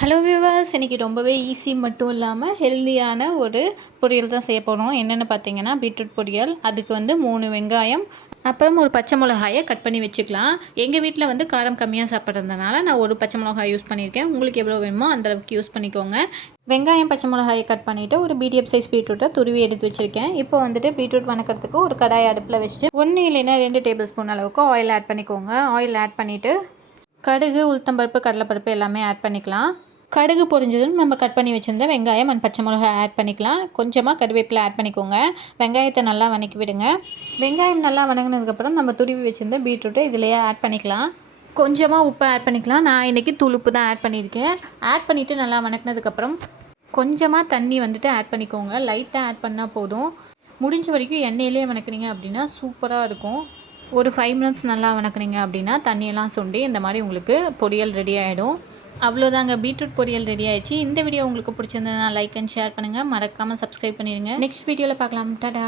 Hello viewers, இன்றைக்கி ரொம்பவே easy மட்டும் இல்லாமல் ஹெல்தியான ஒரு பொரியல் தான் செய்ய போகிறோம். என்னென்னு பார்த்தீங்கன்னா பீட்ரூட் பொரியல். அதுக்கு வந்து 3 வெங்காயம், அப்புறம் ஒரு பச்சை மிளகாயை கட் பண்ணி வச்சுக்கலாம். எங்கள் வீட்டில் வந்து காரம் கம்மியாக சாப்பிட்றதுனால நான் ஒரு பச்சை மிளகாய் யூஸ் பண்ணியிருக்கேன். உங்களுக்கு எவ்வளோ வேணுமோ அந்தளவுக்கு யூஸ் பண்ணிக்கோங்க. வெங்காயம் பச்சை மிளகாயை கட் பண்ணிவிட்டு ஒரு மீடியம் சைஸ் பீட்ரூட்டை துருவி எடுத்து வச்சுருக்கேன். இப்போ வந்துட்டு பீட்ரூட் வணக்கிறதுக்கு ஒரு கடாய் அடுப்பில் வச்சுட்டு 1 இல்லைன்னா 2 டேபிள் ஸ்பூன் அளவுக்கு ஆயில் ஆட் பண்ணிக்கோங்க. ஆயில் ஆட் பண்ணிவிட்டு கடுகு, உளுத்தம்பருப்பு, கடலைப்பருப்பு எல்லாமே ஆட் பண்ணிக்கலாம். கடுகு பொரிஞ்சதும் நம்ம கட் பண்ணி வச்சுருந்த வெங்காயம் அண்ட் பச்சை மிளகாய் ஆட் பண்ணிக்கலாம். கொஞ்சமாக கருவேப்பிலை ஆட் பண்ணிக்கோங்க. வெங்காயத்தை நல்லா வதக்கி விடுங்க. வெங்காயம் நல்லா வதங்கினதுக்கப்புறம் நம்ம துருவி வச்சுருந்த பீட்ரூட்டை இதிலேயே ஆட் பண்ணிக்கலாம். கொஞ்சமாக உப்பு ஆட் பண்ணிக்கலாம். நான் இன்றைக்கி தூள் உப்பு தான் ஆட் பண்ணியிருக்கேன். ஆட் பண்ணிவிட்டு நல்லா வதக்கினதுக்கப்புறம் கொஞ்சமாக தண்ணி வந்துட்டு ஆட் பண்ணிக்கோங்க. லைட்டாக ஆட் பண்ணால் போதும். முடிஞ்ச வரைக்கும் எண்ணெயிலே வதக்குனீங்க அப்படின்னா சூப்பராக இருக்கும். ஒரு 5 மினிட்ஸ் நல்லா வதக்குனீங்க அப்படின்னா தண்ணியெல்லாம் சுண்டி இந்த மாதிரி உங்களுக்கு பொரியல் ரெடி ஆகிடும். அவ்வளோதாங்க, பீட்ரூட் பொரியல் ரெடி ஆயிடுச்சு. இந்த வீடியோ உங்களுக்கு பிடிச்சிருந்ததுன்னா லைக் அண்ட் ஷேர் பண்ணுங்கள். மறக்காமல் சப்ஸ்கிரைப் பண்ணிடுங்க. நெக்ஸ்ட் வீடியோவில் பார்க்கலாம். டாடா.